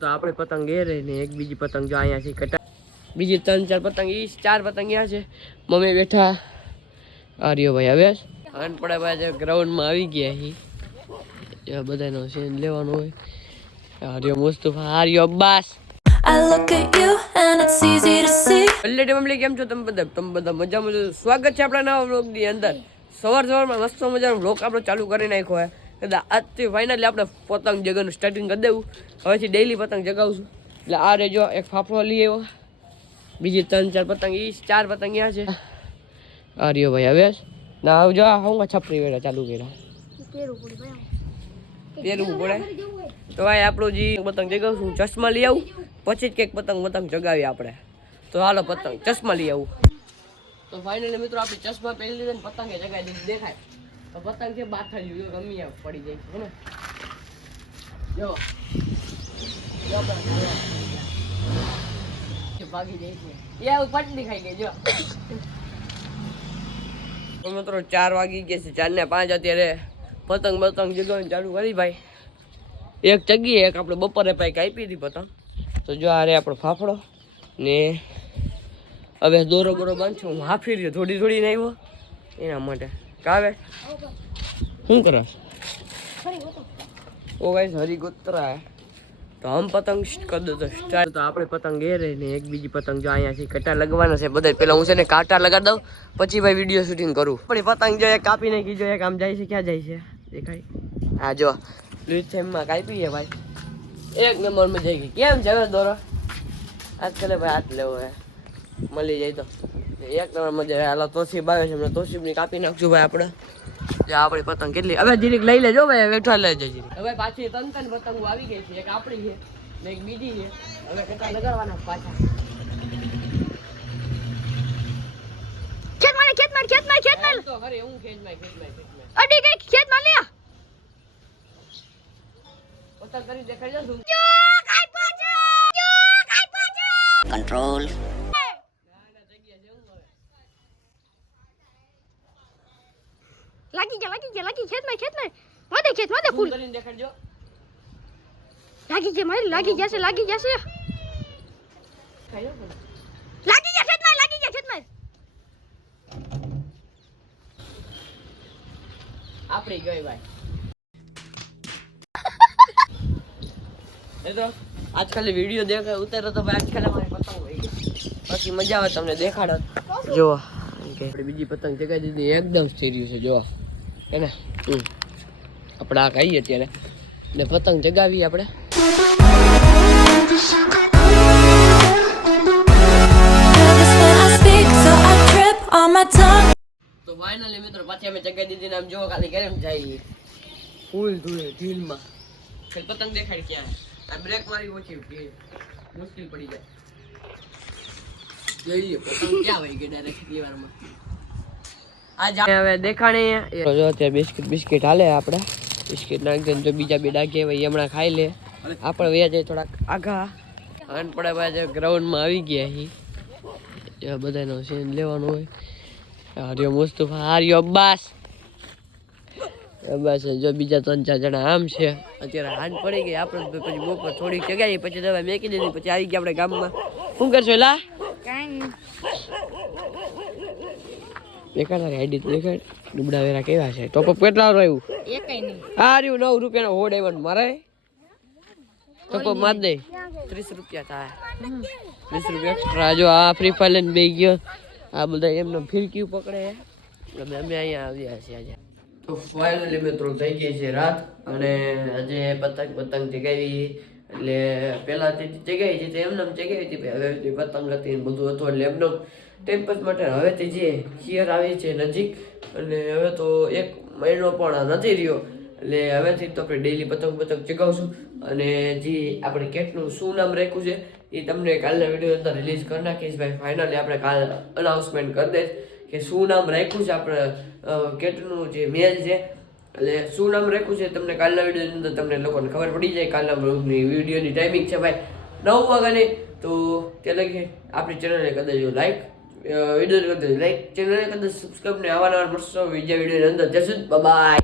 તો આપણે પતંગ એ રહી ને એક બીજી પતંગ જો અહીંયા છે કટા બીજી 3-4 પતંગ ઈ 4 પતંગ અહીંયા છે મમ્મી બેઠા આર્યો ભાઈ હવે હન પડે ભાઈ ગ્રાઉન્ડમાં આવી ગયા હી બધાનો સીન લેવાનો હોય આર્યો મુસ્તફા આર્યો અબ્બાસ I look at you and it's easy to see already mummy કેમ છો તમે બધા મજામાં છો સ્વાગત છે આપણા નવા વ્લોગ ની અંદર સવારમાં મસ્ત મજાનો વ્લોગ આપણો ચાલુ કરી નાખ્યો હે આજથી ફાઇનલી આપણે પતંગ જગાનું સ્ટાર્ટિંગ કરી દેવું હવેથી ડેઈલી પતંગ જગાવશું એટલે આ રેજો એક ફાફડો લઈ આવ્યો બીજી 3-4 પતંગ ઈ 4 પતંગ અહીંયા છે આર્યો ભાઈ હવે ના આવજો હું છપરી વેડા ચાલુ કર્યા પહેરવું પડે તો ભાઈ આપણું જે પતંગ જગાવશું ચશ્મા લઈ આવું પછી જ કંઈક પતંગ જગાવીએ આપણે તો હાલો પતંગ ચશ્મા લઈ આવું તો ફાઇનલી મિત્રો આપણે ચશ્મા પહેરી લીધા ને પતંગે જગાવી દીધી દેખાય તો પતંગ છે બાથાજી જો ગમી પડી જાય છે ને જો ભાગી જાય છે એ પટલી ખાઈ ગઈ જો મિત્રો 4 વાગી ગયા છે 4 ને 5 અત્યારે પતંગ જગાવવાનું ચાલુ કરી ભાઈ એક ચગી એક આપણે બપોરે પાઈ કાપી હતી પતંગ તો જો આ રે આપણો ફાફડો ને હવે દોરો બોરો બાંધશું હું હાફી રહ્યો થોડી ને આવ્યો એના માટે કાવે શું કરસ ઓ ગાઈસ હરી ગોતરા હે તો હમ પતંગ કર દો તો સ્ટાર્ટ તો આપણે પતંગ એ રહી ને એક બીજી પતંગ જો અહીંયા છે કટા લગવાના છે બધા પહેલા હું છે ને કાંટા લગાડી દઉં પછી ભાઈ વિડીયો શૂટિંગ કરું આપણી પતંગ જો એક કાપી નાખી જો એક આમ જાય છે ક્યાં જાય છે દેખાય હા જો લુઈથેમમાં કાપી છે ભાઈ એક નંબરમાં જઈ ગઈ કેમ છે દોરો આજકાલ ભાઈ હાથ લેવો હે મળી જાય તો એક નંબરમાં જાય હાલો તોસીબ આવે છે હમણાં તોસીબની કાપી નાખશું ભાઈ આપણે જે આપણી પતંગ કેટલી હવે જીરીક લઈ લેજો ભાઈ વેઠવા લઈ જાય જીરીક હવે પાછી 3 પતંગો આવી ગઈ છે એક આપણી છે ને એક બીજી છે હવે કેટલા લગાડવાના પાછા ખેત તો અરે હું ખેત માં અડી ગઈ ખેત માં લે પતંગ કરી દેખાઈ જશું કંટ્રોલ લાગી ખેત માં માદે ફૂલ કરીને દેખાડજો લાગી જશે લાગી જા ખેત માં આપણી ગઈ ભાઈ એ તો આજકાલ વિડીયો દેખાય ઉતારો તો ભાઈ આજકાલ અમારી પતંગ હોય ગઈ બાકી મજા આવે તમને દેખાડો જો આપણે બીજી પતંગ જગાવી દીધી એકદમ સ્ટીરિયો છે જો હે ને આપણે આ કહીએ અત્યારે ને પતંગ જગાવી આપણે તો ફાઇનલી મિત્રો પાછી અમે જગાવી દીધી ને આમ જો ખાલી કેમ જાય ફૂલ ધૂળે ઢીલમાં પતંગ દેખાડી ક્યાં આ બ્રેક મારી ઓછી મુશ્કેલ પડી જાય જોઈએ પતંગ ક્યાં વહી ગઈ ડાયરેક્ટ દીવારમાં આજ હવે દેખાણી જો અત્યારે બિસ્કિટ હાલે આપણે બિસ્કિટ નાખી દે જો બીજા બે ડાકે ભાઈ હમણાં ખાઈ લે આપણે વ્યા જાય થોડાક આઘા અને પડે ભાઈ ગ્રાઉન્ડમાં આવી ગયા હી બધાનો સીન લેવાનો હોય આર્યો મુસ્તફા આર્યો અબ્બાસ જો બીજા 3-4 જણા આમ છે અત્યારે હાંજ પડી ગઈ આપણે પછી બપોર થોડીક જગાવી પછી દવા મેકી દીધી પછી આવી ગયા આપણે ગામમાં શું કરશો લા દેખાડ આઈડી તો દેખાડ ડુબડા વેરા કેવા છે ટોપ અપ કેટલા રહ્યું એકઈ નહીં આ રહ્યું 9 રૂપિયાનો હોડ એવન મારે ટોપ અપ માર દે 30 રૂપિયા થાય 20 રૂપિયા એક્સ્ટ્રા જો આ ફ્રી ફાયર લઈને બે ગયો આ બધા એમને ફિરકી પકડે અમે અહીંયા આવ્યા છીએ આજે તો ફાઇનલી મિત્રો થઈ ગઈ છે રાત અને આજે પતંગ જગાવી એટલે પહેલાંથી જગાવી છે એમને જગાવી હતી હવે પતંગ હતી બધું હતું એટલે એમને ટેમ્પસ માટે હવેથી જે શિયર આવી છે નજીક અને હવે તો 1 મહિનો પણ નથી રહ્યો એટલે હવેથી તો આપણે ડેઈલી પતંગ ચગાવશું અને જે આપણે કેટલું શું નામ રાખ્યું છે એ તમને કાલના વિડીયો અંદર રિલીઝ કરી નાખીશ ભાઈ ફાઇનલી આપણે કાલ અનાઉન્સમેન્ટ કરી દઈશ કે શું નામ રાખ્યું છે આપણે કેટલું જે મેલ છે એટલે શું નામ રાખ્યું છે તમને કાલના વિડીયોની અંદર તમને લોકોને ખબર પડી જાય કાલના વિડીયોની ટાઈમિંગ છે ભાઈ 9 વાગ્યાની તો તે લગી આપણી ચેનલને કદાચ લાઈક વિડીયો કદાચ લાઈક ચેનલને કદાચ સબસ્ક્રાઈબ ને આવા મળશો બીજા વિડીયોની અંદર જશું બાય.